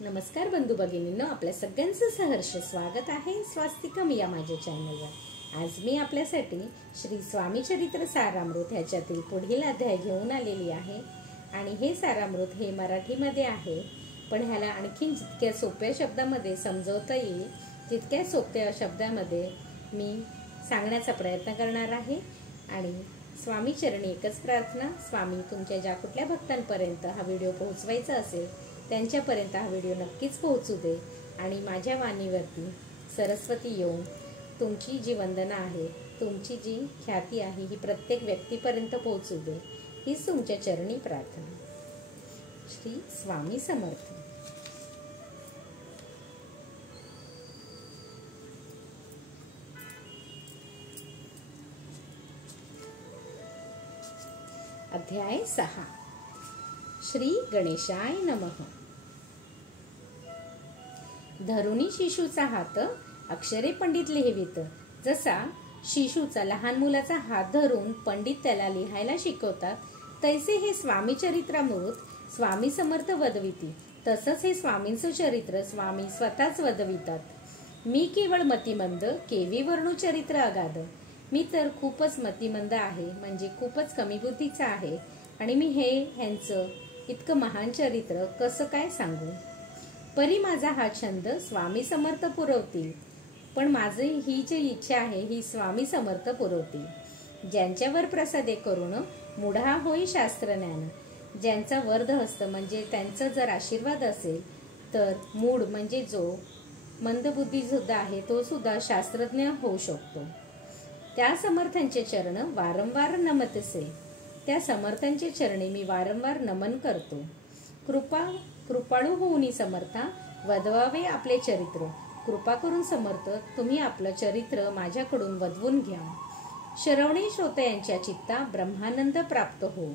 नमस्कार बंधू भगिनींनो, आपल्या सगळ्यांचं सहर्ष स्वागत आहे स्वास्तिकम या माझ्या चॅनलवर। आज मी आपल्यासाठी श्री स्वामी चरित्र सारामृत ह्याच्यातील पुढील अध्याय घेऊन आलेली आहे। आणि हे सारामृत हे मराठीमध्ये आहे, पण ह्याला आणखीन जितक्या सोप्या शब्दामध्ये समजवता येईल तितक्या सोप्या शब्दामध्ये मी सांगण्याचा प्रयत्न करणार आहे। आणि स्वामी चरणी एकच प्रार्थना, स्वामी तुमच्या ज्या कुठल्या भक्तांपर्यंत हा व्हिडिओ पोहोचवायचा असेल त्यांच्यापर्यंत हा व्हिडिओ नक्कीच पोहोचू दे। आणि माझ्या वाणीवरती सरस्वती येऊन तुमची जी वंदना आहे, तुमची जी ख्याती आहे ही प्रत्येक व्यक्तीपर्यंत पोहोचू दे, हीच तुमच्या चरणी प्रार्थना। श्री स्वामी समर्थ। अध्याय 6। श्री गणेशाय नमः। धरुणी शिशूचा हात अक्षरे पंडित लिहिवित। जसा शिशूचा लहान मुलाचा हात धरून पंडित त्याला लिहायला शिकवतात, तैसे हे स्वामी चरित्रामृत स्वामी समर्थ वदविती। तसंच हे स्वामींचं चरित्र स्वामी स्वतःच वदवितात। मी केवळ मतिमंद, केवी वर्णू चरित्र अगाध। मी तर खूपच मतिमंद आहे, म्हणजे खूपच कमी बुद्धीचा आहे, आणि मी हे ह्यांचं इतकं महान चरित्र कसं काय सांगू। परी माझा हा छंद स्वामी समर्थ पुरवतील, पण माझी ही जी इच्छा आहे ही स्वामी समर्थ पुरवतील। ज्यांच्यावर प्रसादे करून मुढा होई शास्त्रज्ञान। ज्यांचा वर्ध हस्त म्हणजे त्यांचा जर आशीर्वाद असेल तर मूढ म्हणजे जो मंदबुद्धी सुद्धा आहे तो सुद्धा शास्त्रज्ञ होऊ शकतो। त्या समर्थांचे चरण वारंवार नमतसे। त्या समर्थांचे चरणी मी वारंवार नमन करतो। कृपाळू होऊनी समर्था वदवावे आपले चरित्र। कृपा करून समर्थ तुम्ही आपलं चरित्र माझ्याकडून वदवून घ्या। श्रवणे श्रोत्यांच्या चित्ता ब्रह्मानंद प्राप्त हो।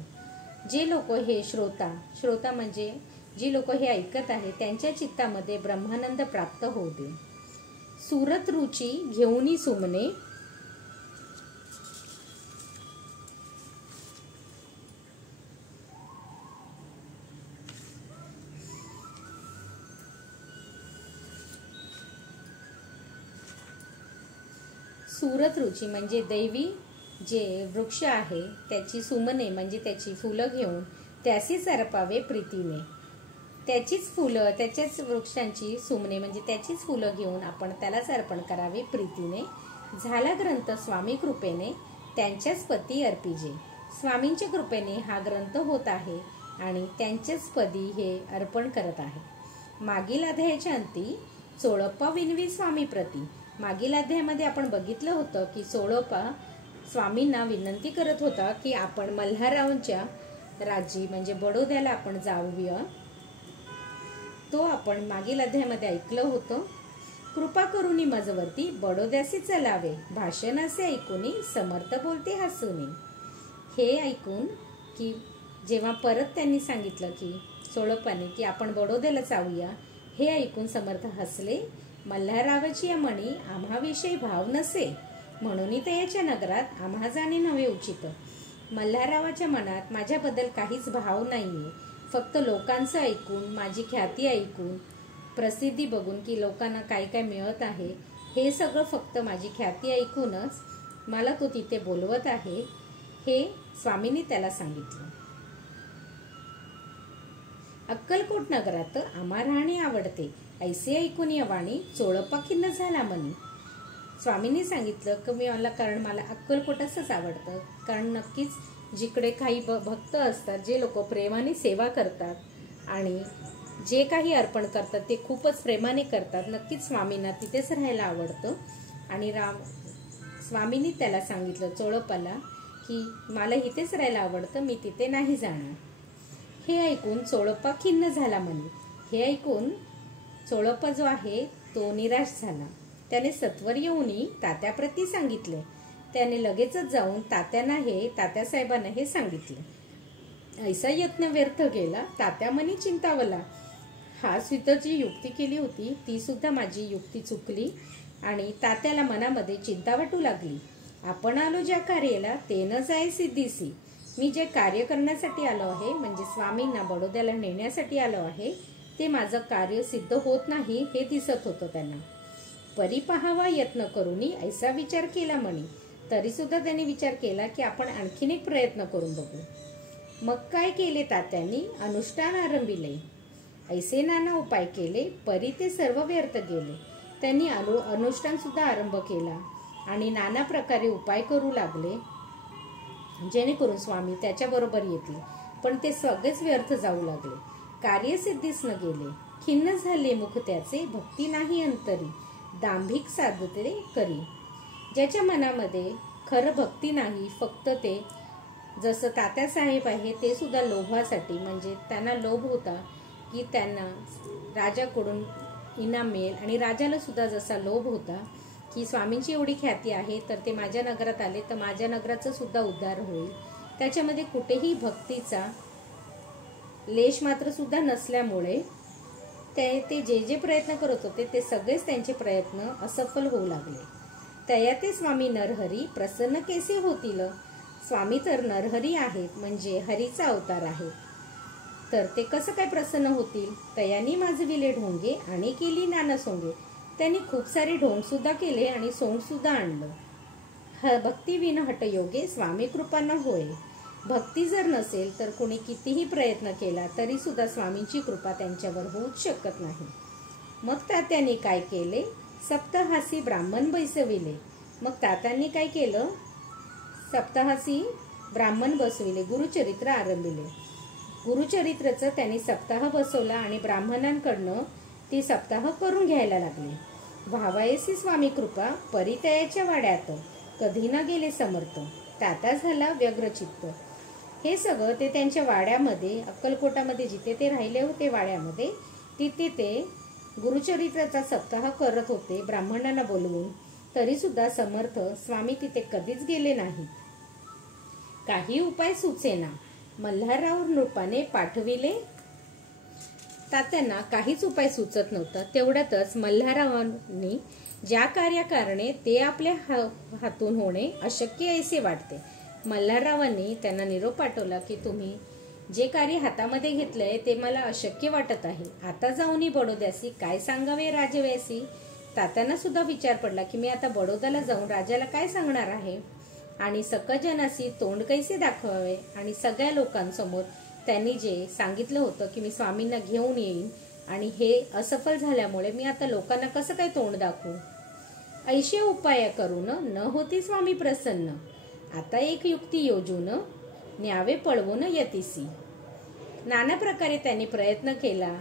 जे लोक हे श्रोता म्हणजे जी लोक हे ऐकत आहे त्यांच्या चित्तामध्ये ब्रह्मानंद प्राप्त होऊ दे। सुरत रुची घेऊनी सुमने। सुरत रुची म्हणजे दैवी जे वृक्ष आहे त्याची सुमने म्हणजे त्याची फुलं घेऊन त्याशीच अर्पावे प्रीतीने। त्याचीच फुलं, त्याच्याच वृक्षांची सुमने म्हणजे त्याचीच फुलं घेऊन आपण त्यालाच अर्पण करावे प्रीतीने। झाला ग्रंथ स्वामी कृपेने त्यांच्याच पती अर्पिजे। स्वामींच्या कृपेने हा ग्रंथ होत आहे आणि त्यांच्याच पदी हे अर्पण करत आहे। मागील अध्यायाच्या अंती चोळप्पा विनवी स्वामी प्रती। मागील अध्यायामध्ये आपण बघितलं होतं की चोळप्पा स्वामींना विनंती करत होता की आपण मल्हाररावांच्या राज्य म्हणजे बडोद्याला आपण जाऊया। तो आपण मागील अध्यायामध्ये ऐकलं होतं। कृपा करूनी मजवरती बडोद्यासी चलावे। भाषण असे ऐकूनी समर्थ बोलते हसूनी। हे ऐकून की जेव्हा परत त्यांनी सांगितलं की चोळप्पाने की आपण बडोद्याला जाऊया, हे ऐकून समर्थ हसले। मल्हाररावाची या म्हणी आम्हाविषयी भाव नसे, म्हणून त्याच्या नगरात आम्हा जाणे नव्हे उचित। मल्हाररावाच्या मनात माझ्याबद्दल काहीच भाव नाहीये, फक्त लोकांचं ऐकून, माझी ख्याती ऐकून, प्रसिद्धी बघून की लोकांना काय काय मिळत आहे, हे सगळं फक्त माझी ख्याती ऐकूनच मला तो तिथे बोलवत आहे, हे स्वामींनी त्याला सांगितलं। अक्कलकोट नगरात आम्हा राहणे आवडते, ऐसे ऐकून या वाणी चोळप्पा खिन्न झाला मनी। स्वामींनी सांगितलं की कारण मला अक्कलकोट असंच आवडतं, कारण नक्कीच जिकडे काही भक्त असतात, जे लोक प्रेमाने सेवा करतात आणि जे काही अर्पण करतात ते खूपच प्रेमाने करतात, नक्कीच स्वामींना तिथेच राहायला आवडतं। आणि स्वामींनी त्याला सांगितलं चोळप्पाला की मला इथेच राहायला आवडतं, मी तिथे नाही जाणार। हे ऐकून चोळप्पा खिन्न झाला म्हणे। हे ऐकून चोळप्पा जो आहे तो निराश झाला। त्याने सत्वर येऊनी तात्याप्रती सांगितले। त्याने लगेचच जाऊन तात्यासाहेबांना हे सांगितले। ऐसा यत्न व्यर्थ गेला, तात्या मनी चिंतावला। हा जी युक्ती केली होती ती सुद्धा माझी युक्ती चुकली आणि तात्याला मनामध्ये चिंता वाटू लागली। आपण आलो ज्या कार्याला ते न जाय सिद्धीसी। मी जे कार्य करण्यासाठी आलो आहे म्हणजे स्वामींना बडोद्याला नेण्यासाठी आलो आहे ते माझं कार्य सिद्ध होत नाही हे दिसत होतं त्यांना. परी पाहावा यत्न करूनी ऐसा विचार केला म्हणे. तरी सुद्धा त्यांनी विचार केला की आपण आणखीन एक प्रयत्न करून बघू. मग काय केले तात्यांनी? अनुष्ठान आरंभिले. ऐसे नाना उपाय केले, परी ते सर्व व्यर्थ गेले. त्यांनी अनुष्ठान सुद्धा आरंभ केला आणि नाना प्रकारे उपाय करू लागले जेणेकरून स्वामी त्याच्याबरोबर येतील. पण ते सगळेच व्यर्थ जाऊ लागले. कार्यसिद्धीस न गेले. खिन्न झाले मुख त्याचे, भक्ती नाही अंतरी, दांभिक साधते करी. ज्याच्या मनामध्ये खरं भक्ती नाही, फक्त ते जसं तात्यासाहेब आहे ते सुद्धा लोभासाठी, म्हणजे त्यांना लोभ होता की त्यांना राजाकडून इनाम मिळेल, आणि राजाला सुद्धा जसा लोभ होता की स्वामींची एवढी ख्याती आहे तर ते माझ्या नगरात आले तर माझ्या नगराचा सुद्धा उद्धार होईल. त्याच्यामध्ये कुठेही भक्तीचा लेश मात्र सुद्धा नसल्यामुळे ते जे प्रयत्न करत होते ते सगळेच त्यांचे प्रयत्न असफल होऊ लागले. तया ते स्वामी नरहरी प्रसन्न कैसे होतील. स्वामी तर नरहरी आहेत, म्हणजे हरीचा अवतार आहे, तर ते कसं काय प्रसन्न होतील. तयानी माजविले ढोंगे आणि केली नाना सोंगे. त्यांनी खूप सारे ढोंग सुद्धा केले आणि सोंग सुद्धा आणलं. भक्ती विन हटयोगे स्वामी कृपा न होय. भक्ती जर नसेल तर कोणी कितीही प्रयत्न केला तरी सुद्धा स्वामींची कृपा त्यांच्यावर होऊच शकत नाही. मग तात्यांनी काय केले? सप्तहासी ब्राह्मण बैसविले. मग तात्यांनी काय केलं? सप्तहासी ब्राह्मण बसविले, गुरुचरित्र आरंभिले. गुरुचरित्रचं त्यांनी सप्ताह बसवला आणि ब्राह्मणांकडनं ती सप्ताह करून घ्यायला लागले. व्हावायसी स्वामी कृपा परितयाच्या वाड्यात, कधी न गेले समर्थ, ताता झाला व्यग्रचित्त. हे सगळं ते त्यांच्या वाड्यामध्ये, अक्कलकोटामध्ये जिथे ते राहिले होते वाड्यामध्ये, तिथे ते गुरुचरित्राचा सप्ताह करत होते ब्राह्मणांना बोलवून. तरी सुद्धा समर्थ स्वामी तिथे कधीच गेले नाहीत. काही उपाय सुचेना. मल्हारराव नृपाने पाठविले. तात्यांना काहीच उपाय सुचत नव्हता. तेवढ्यातच मल्हाररावांनी ज्या कार्याकारणे ते आपल्या हातून होणे अशक्य ऐसे वाटते. मल्हाररावांनी त्यांना निरोप पाठवला की तुम्ही जे कार्य हातामध्ये घेतलंय ते मला अशक्य वाटत आहे. आता जाऊनी बडोद्यासी काय सांगावे राजव्यासी. तात्यांना सुद्धा विचार पडला की मी आता बडोद्याला जाऊन राजाला काय सांगणार आहे आणि सकजनासी तोंड कैसे दाखवावे. आणि सगळ्या लोकांसमोर त्यांनी जे सांगितलं होतं की मी स्वामींना घेऊन येईन आणि हे असफल झाल्यामुळे मी आता लोकांना कसं काय तोंड दाखवू. ऐशे उपाय करून न होती स्वामी प्रसन्न. आता एक युक्ती योजून न्यावे पळवून यतीसी. नाना प्रकारे त्यांनी प्रयत्न केला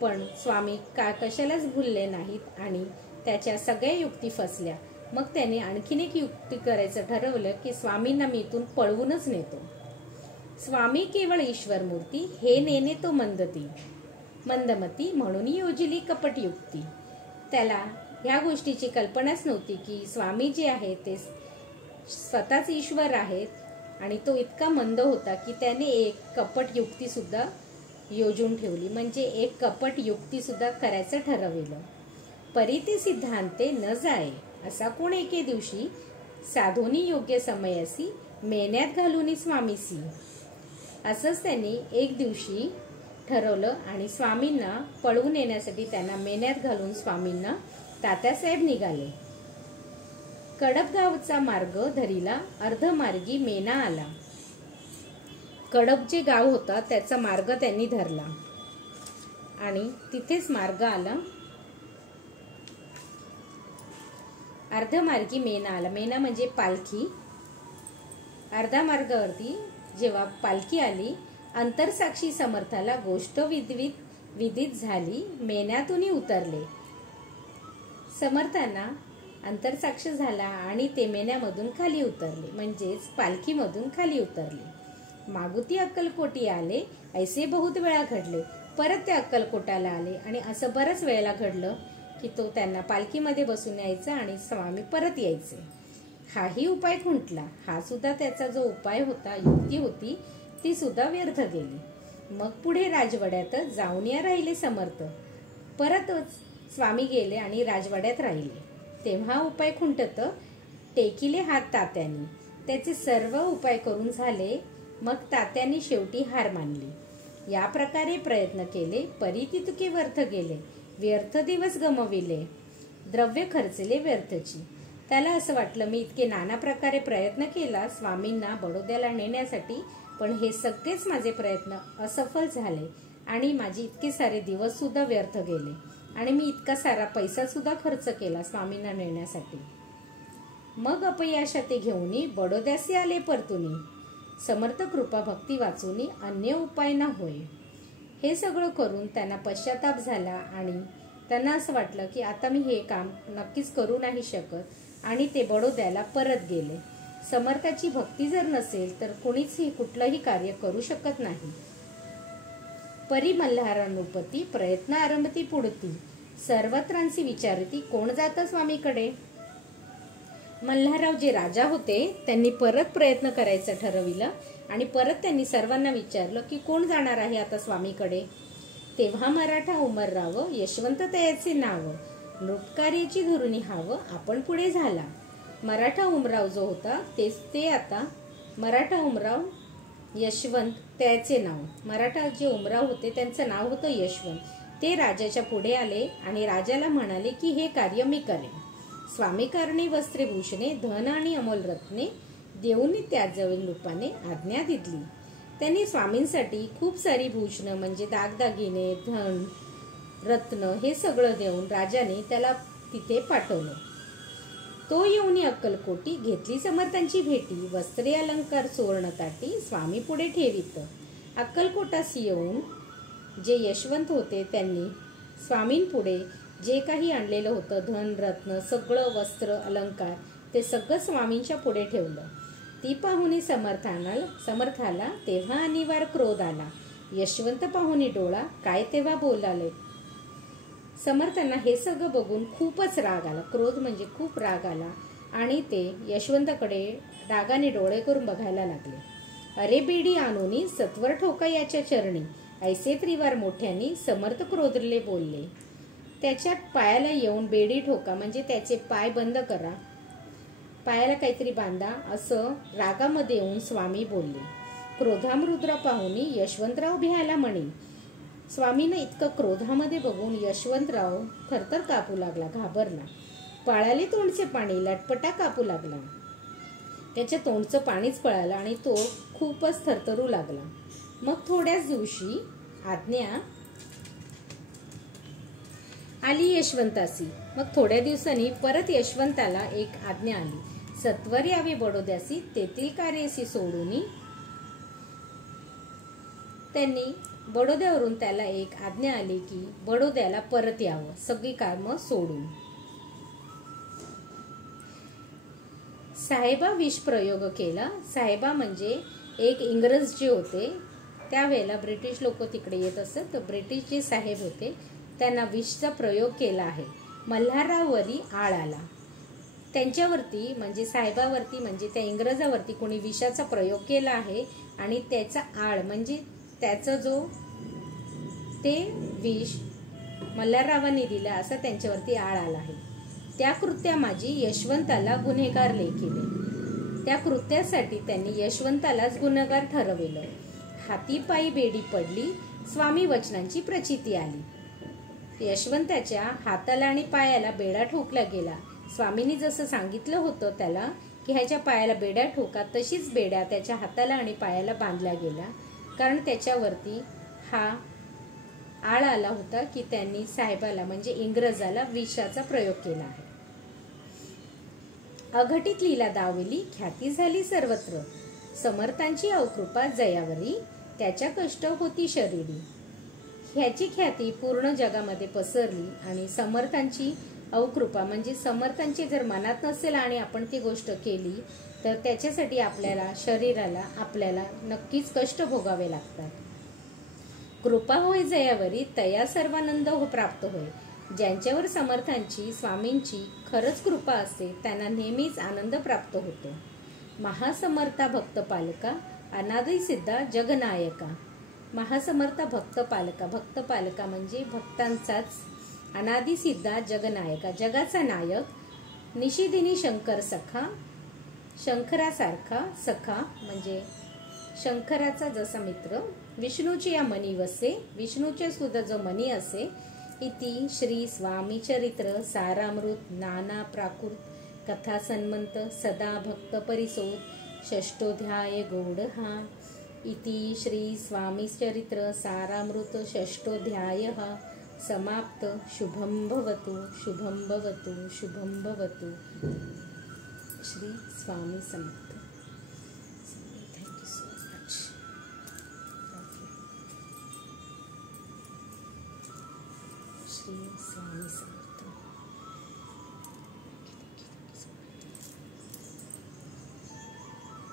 पण स्वामी कशालाच भुलले नाहीत आणि त्याच्या सगळ्या युक्ती फसल्या. मग त्यांनी आणखीन एक युक्ती करायचं ठरवलं की स्वामींना मी इथून पळवूनच नेतो. स्वामी केवळ ईश्वर मूर्ती, हे नेणे तो मंदमती, म्हणून योजली कपट युक्ती. त्याला ह्या गोष्टीची कल्पनाच नव्हती की स्वामी जे आहे ते स्वतःच ईश्वर आहेत आणि तो इतका मंद होता की त्याने एक कपट युक्ती सुद्धा योजून ठेवली, म्हणजे एक कपट युक्ती सुद्धा करायचं ठरवलं. परिते सिद्धांते न जाय, असा कोण एके दिवशी साधोनी योग्य समयसी, मेन्यात घालून स्वामीसी. असंच त्यांनी एक दिवशी ठरवलं आणि स्वामींना पळवून येण्यासाठी त्यांना मेन्यात घालून स्वामींना तात्यासाहेब निघाले. कडपगावचा मार्ग धरीला, अर्धमार्गी मेना आला. कडप जे गाव होता त्याचा मार्ग त्यांनी धरला आणि तिथेच मार्ग आला. अर्धमार्गी मेना आला. मेना म्हणजे पालखी. अर्धा मार्गावरती जेव्हा पालखी आली, अंतरसाक्षी समर्थाला गोष्ट विदित झाली, मेन्यातूनही उतरले. समर्थांना अंतरसाक्ष झाला आणि ते मेन्यामधून खाली उतरले, म्हणजेच पालखीमधून खाली उतरले. मागुती अक्कलकोटी आले, ऐसे बहुत वेळा घडले. परत ते अक्कलकोटाला आले आणि असं बरंच वेळेला घडलं की तो त्यांना पालखीमध्ये बसून यायचा आणि स्वामी परत यायचे. हाही उपाय खुंटला. हा सुद्धा त्याचा जो उपाय होता, युक्ती होती, ती सुद्धा व्यर्थ गेली. मग पुढे राजवाड्यात जाऊन या राहिले समर्थ. परत स्वामी गेले आणि राजवाड्यात राहिले. तेव्हा उपाय खुंटत टेकिले हात तात्यांनी. त्याचे सर्व उपाय करून झाले. मग तात्यांनी शेवटी हार मानली. या प्रकारे प्रयत्न केले, परी तितके व्यर्थ गेले. व्यर्थ दिवस गमविले, द्रव्य खर्चले व्यर्थची. त्याला असं वाटलं, मी इतके नाना प्रकारे प्रयत्न केला स्वामींना बडोद्याला नेण्यासाठी, पण हे सगळेच माझे प्रयत्न असफल झाले आणि माझे इतके सारे दिवस सुद्धा व्यर्थ गेले आणि मी इतका सारा पैसा सुद्धा खर्च केला स्वामींना नेण्यासाठी. मग अपयशा ते घेऊनी बडोद्यासी आले परतुनी. समर्थ कृपा भक्ती वाचूनी अन्य उपाय ना होय. हे सगळं करून त्यांना पश्चाताप झाला आणि त्यांना असं वाटलं की आता मी हे काम नक्कीच करू नाही शकत आणि ते बडोद्याला परत गेले. समर्थाची भक्ती जर नसेल तर कोणीच कुठलंही कार्य करू शकत नाही. परी मल्हारानुपती प्रयत्न आरंभती पुढती. सर्वत्रांची विचारती कोण जातं स्वामीकडे. मल्हारराव जे राजा होते त्यांनी परत प्रयत्न करायचं ठरविलं आणि परत त्यांनी सर्वांना विचारलं की कोण जाणार आहे आता स्वामीकडे. तेव्हा मराठा उमरराव यशवंत तयाचे नाव नृपकार्याची धुरुनी हावं आपण पुढे झाला. मराठा उमराव जो होता ते आता मराठा उमराव यशवंत त्याचे नाव. मराठा जे उमराव होते त्यांचं नाव होतं यशवंत. ते राजाच्या पुढे आले आणि राजाला म्हणाले की हे कार्य मी करेन. स्वामी कारणी वस्त्रे भूषणे धन आणि अमोल रत्ने देऊन त्याजवळ रूपाने आज्ञा दिली. त्यांनी स्वामींसाठी खूप सारी भूषणं म्हणजे दागदागिने धन रत्न हे सगळं देऊन राजाने त्याला तिथे पाठवलं. तो येऊन अक्कलकोटी घेतली समर्थांची भेटी. वस्त्रे अलंकार सुवर्ण ताटी स्वामी पुढे ठेवीत. अक्कलकोटास येऊन जे यशवंत होते त्यांनी स्वामींपुढे जे काही आणलेलं होतं धन रत्न सगळं वस्त्र अलंकार ते सगळं स्वामींच्या पुढे ठेवलं. ती पाहुणी समर्थाला तेव्हा अनिवार्य क्रोध आला. यशवंत पाहुणी डोळा काय तेव्हा बोलाले. समर्थांना हे सगळं बघून खूपच राग आला. क्रोध म्हणजे खूप राग आला आणि ते यशवंताकडे रागाने डोळे करून बघायला लागले. अरे बेडी आणूनी सत्वर ठोका याच्या चरणी ऐसे त्रिवार मोठ्यानी समर्थ क्रोधले बोलले. त्याच्या पायाला येऊन बेडी ठोका म्हणजे त्याचे पाय बंद करा, पायाला काहीतरी बांधा असं रागामध्ये येऊन स्वामी बोलले. क्रोधामरुद्र पाहुनी यशवंतराव भियाला म्हणे. स्वामीनं इतकं क्रोधामध्ये बघून यशवंतराव थरथर कापू लागला, घाबरला. पळाले तोंडचे पाणी लटपटा कापू लागला. त्याच्या तोंडचं पाणीच पळालं आणि तो खूपच थरथरू लागला. मग थोड्याच दिवशी आज्ञा आली यशवंतासी. मग थोड्या दिवसांनी परत यशवंताला एक आज्ञा आली. सत्वर यावे बडोद्यासी तेथील कार्यसी सोडून. त्यांनी बडोद्यावरून त्याला एक आज्ञा आली की बडोद्याला परत यावं सगळी कामं सोडून. साहेबा विष प्रयोग केला. साहेबा म्हणजे एक इंग्रज जे होते त्यावेळेला ब्रिटिश लोक तिकडे येत असत तर ब्रिटिश जे साहेब होते त्यांना विषचा प्रयोग केला आहे. मल्हारराववरी आळ आला. त्यांच्यावरती म्हणजे साहेबावरती म्हणजे त्या इंग्रजावरती कोणी विषाचा प्रयोग केला आहे आणि त्याचा आळ म्हणजे त्याचा जो ते विष मल्हाररावांनी दिला असा त्यांच्यावरती आळ आला आहे. त्या कृत्यामाजी यशवंताला गुन्हेगार लेखिले. त्या कृत्यासाठी त्यांनी यशवंतालाच गुन्हेगार ठरविलं. हातीपायी बेडी पडली. स्वामी वचनांची प्रचिती आली. यशवंताच्या हाताला आणि पायाला बेडा ठोकला गेला. स्वामींनी जसं सांगितलं होतं त्याला की ह्याच्या पायाला बेड्या ठोका तशीच बेड्या त्याच्या हाताला आणि पायाला बांधल्या गेल्या. कारण त्याच्यावरती हा आळ आला होता की त्यांनी साहेबाला म्हणजे इंग्रजाला विषाचा प्रयोग केला आहे. अघटित लीला दावली ख्याती झाली सर्वत्र. समर्थांची अवकृपा जयावरी त्याच्या कष्ट होती शरीरी. ह्याची ख्याती पूर्ण जगामध्ये पसरली आणि समर्थांची अवकृपा म्हणजे समर्थांची जर मनात नसेल आणि आपण ती गोष्ट केली तर त्याच्यासाठी आपल्याला शरीराला आपल्याला नक्कीच कष्ट भोगावे लागतात. कृपा होय जयावरी तया सर्वानंद हो प्राप्त होय. ज्यांच्यावर समर्थांची स्वामींची खरंच कृपा असते त्यांना नेहमीच आनंद प्राप्त होतो. महासमर्था भक्त पालका अनादी सिद्धा जगनायका. महासमर्था भक्त पालका म्हणजे भक्तांचाच अनादी सिद्धा जगनायका जगाचा नायक. निशिदिनी शंकर सखा शंकरासारखा सखा म्हणजे शंकराचा जसा मित्र विष्णूची या मनी वसे, विष्णूचे सुद्धा जो मनी असे. इति श्री स्वामी चरित्र सारामृत नाना प्राकृत कथा सन्मंत सदा भक्त परिसोद षष्ठोध्याय गौडहा. इति श्री स्वामी चरित्र सारामृत षष्ठोध्यायः समाप्त. शुभं भवतु, शुभं भवतु, शुभं भवतु. श्री स्वामी समर्थ. श्री स्वामी समर्थ.